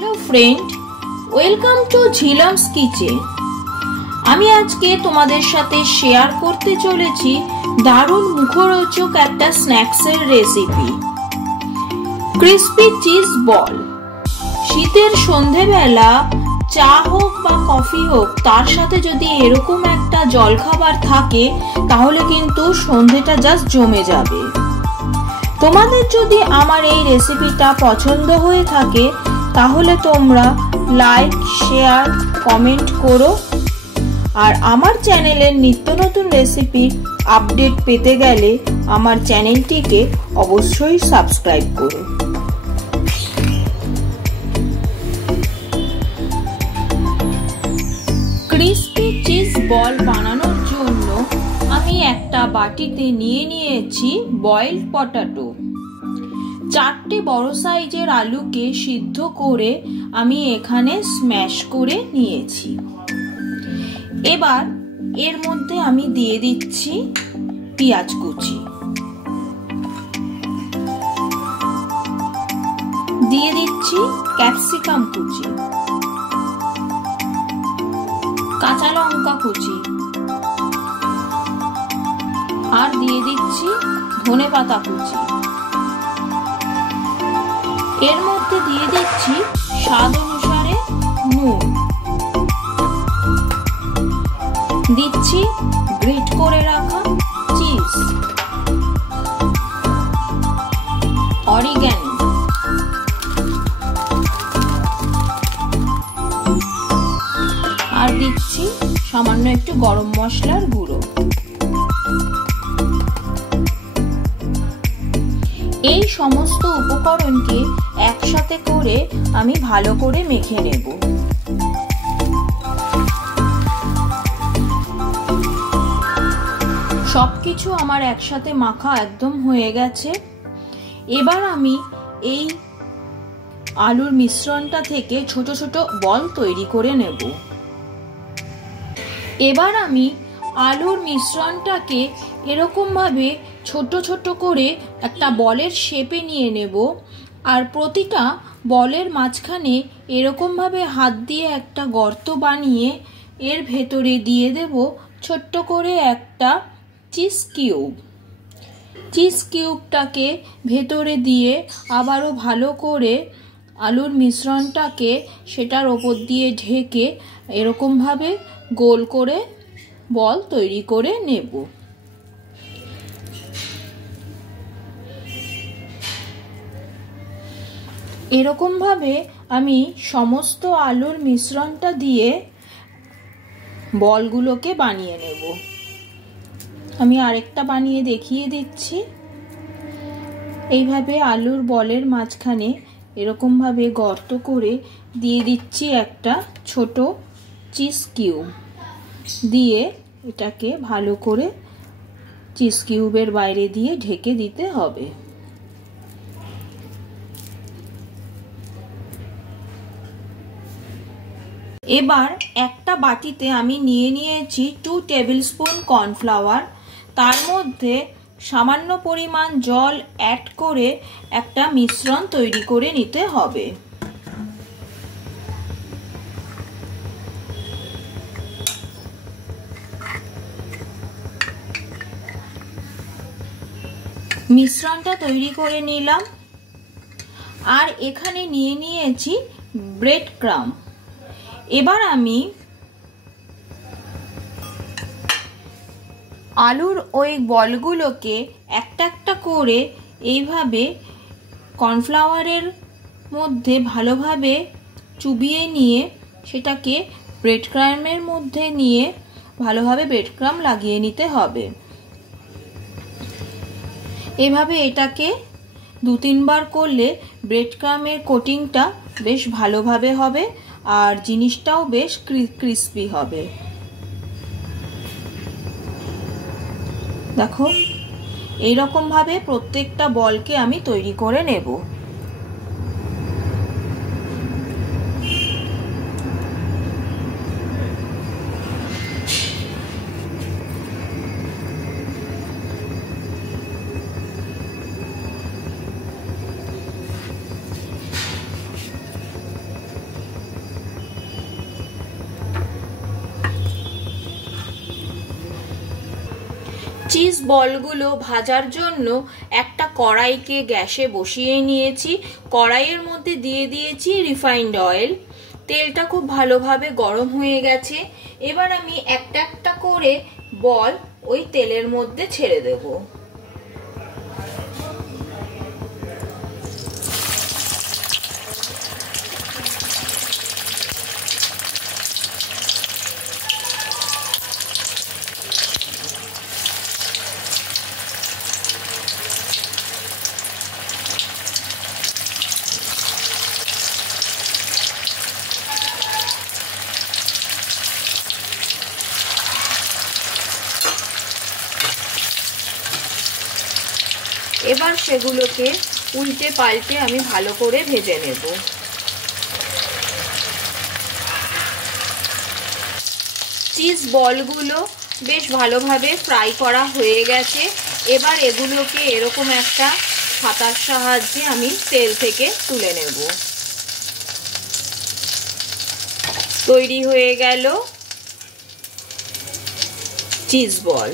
Hello friend, welcome to Jhilam's kitchen. আমি আজকে তোমাদের সাথে শেয়ার করতে চলেছি দারুণ মুখরোচক একটা স্ন্যাক্সের রেসিপি, ক্রিসপি চিজ বল। শীতের সন্ধেবেলা চা হোক বা কফি হোক, তার সাথে যদি এরকম একটা জলখাবার থাকে তাহলে কিন্তু সন্ধেটা জাস্ট জমে যাবে। তোমাদের যদি আমার এই রেসিপিটা পছন্দ হয়ে থাকে তাহলে তোমরা লাইক, শেয়ার, কমেন্ট করো। আর আমার চ্যানেলের নিত্য নতুন রেসিপির আপডেট পেতে গেলে আমার চ্যানেলটিকে অবশ্যই সাবস্ক্রাইব করো। ক্রিসপি চিজ বল বানানোর জন্য আমি একটা বাটিতে নিয়ে নিয়েছি বয়েলড পটাটো। 4টে বড় সাইজের আলুকে সিদ্ধ করে আমি এখানে স্ম্যাশ করে নিয়েছি। এবার এর মধ্যে আমি দিয়ে দিচ্ছি পেঁয়াজ কুচি, দিয়ে দিচ্ছি ক্যাপসিকাম কুচি, কাঁচা লঙ্কা কুচি, আর দিয়ে দিচ্ছি ধনেপাতা কুচি। এর মধ্যে দিয়ে দিচ্ছি স্বাদ অনুসারে নুন, দিচ্ছি গ্রেট করে রাখা চিজ, অরিগ্যানো, আর দিচ্ছি সামান্য একটু গরম মশলার গুঁড়ো। এই সমস্ত উপকরণকে একসাথে করে আমি ভালো করে মেখে নেব। সবকিছু আমার একসাথে মাখা একদম হয়ে গেছে। এবার আমি এই আলুর মিশ্রণটা থেকে ছোট ছোট বল তৈরি করে নেব। এবার আমি আলুর মিশ্রণটাকে এরকম ভাবে ছোট ছোট করে একটা বলের শেপে নিয়ে নেব। আর প্রতিটা বলের মাঝখানে এরকম ভাবে হাত দিয়ে একটা গর্ত বানিয়ে এর ভেতরে দিয়ে দেব ছোট্ট করে একটা চিজ কিউব। চিজ কিউবটাকে ভেতরে দিয়ে আবারও ভালো করে আলুর মিশ্রণটাকে সেটার ওপর দিয়ে ঢেকে এরকম ভাবে গোল করে বল তৈরি করে নেব। এরকম ভাবে আমি সমস্ত আলুর মিশ্রণটা দিয়ে বলগুলোকে বানিয়ে নেব। আমি আরেকটা বানিয়ে দেখিয়ে দিচ্ছি। এইভাবে আলুর বলের মাঝখানে এরকম ভাবে গর্ত করে দিয়ে দিচ্ছি একটা ছোট চিজ কিউব, দিয়ে এটাকে ভালো করে চিজ কিউবের বাইরে দিয়ে ঢেকে দিতে হবে। এবার একটা বাটিতে আমি নিয়ে নিয়েছি 2 টেবিল স্পুন কর্নফ্লাওয়ার। তার মধ্যে সামান্য পরিমাণ জল অ্যাড করে একটা মিশ্রণ তৈরি করে নিতে হবে। মিশ্রণটা তৈরি করে নিলাম। আর এখানে নিয়ে নিয়েছি ব্রেড ক্রাম্ব। এবার আমি আলুর ওই বলগুলোকে একটা একটা করে এইভাবে কর্নফ্লাওয়ারের মধ্যে ভালোভাবে চুবিয়ে নিয়ে সেটাকে ব্রেড ক্রাম্বের মধ্যে নিয়ে ভালোভাবে ব্রেড ক্রাম্ব লাগিয়ে নিতে হবে। এভাবে এটাকে 2-3 বার করলে ব্রেড ক্রাম্বের কোটিংটা বেশ ভালোভাবে হবে আর জিনিসটাও বেশ ক্রিসপি হবে। দেখো, এইরকম ভাবে প্রত্যেকটা বলকে আমি তৈরি করে নেব। চিজ বলগুলো ভাজার জন্য একটা কড়াইকে গ্যাসে বসিয়ে নিয়েছি। কড়াইয়ের মধ্যে দিয়ে দিয়েছি রিফাইন্ড অয়েল। তেলটা খুব ভালোভাবে গরম হয়ে গেছে। এবার আমি একটা একটা করে বল ওই তেলের মধ্যে ছেড়ে দেব। এবার সেগুলোকে উল্টে পাল্টে আমি ভালো করে ভেজে নেব। চিজ বলগুলো বেশ ভালোভাবে ফ্রাই করা হয়ে গেছে। এবার এগুলোকে এরকম একটা হাতার সাহায্যে আমি তেল থেকে তুলে নেব। তৈরি হয়ে গেল চিজ বল।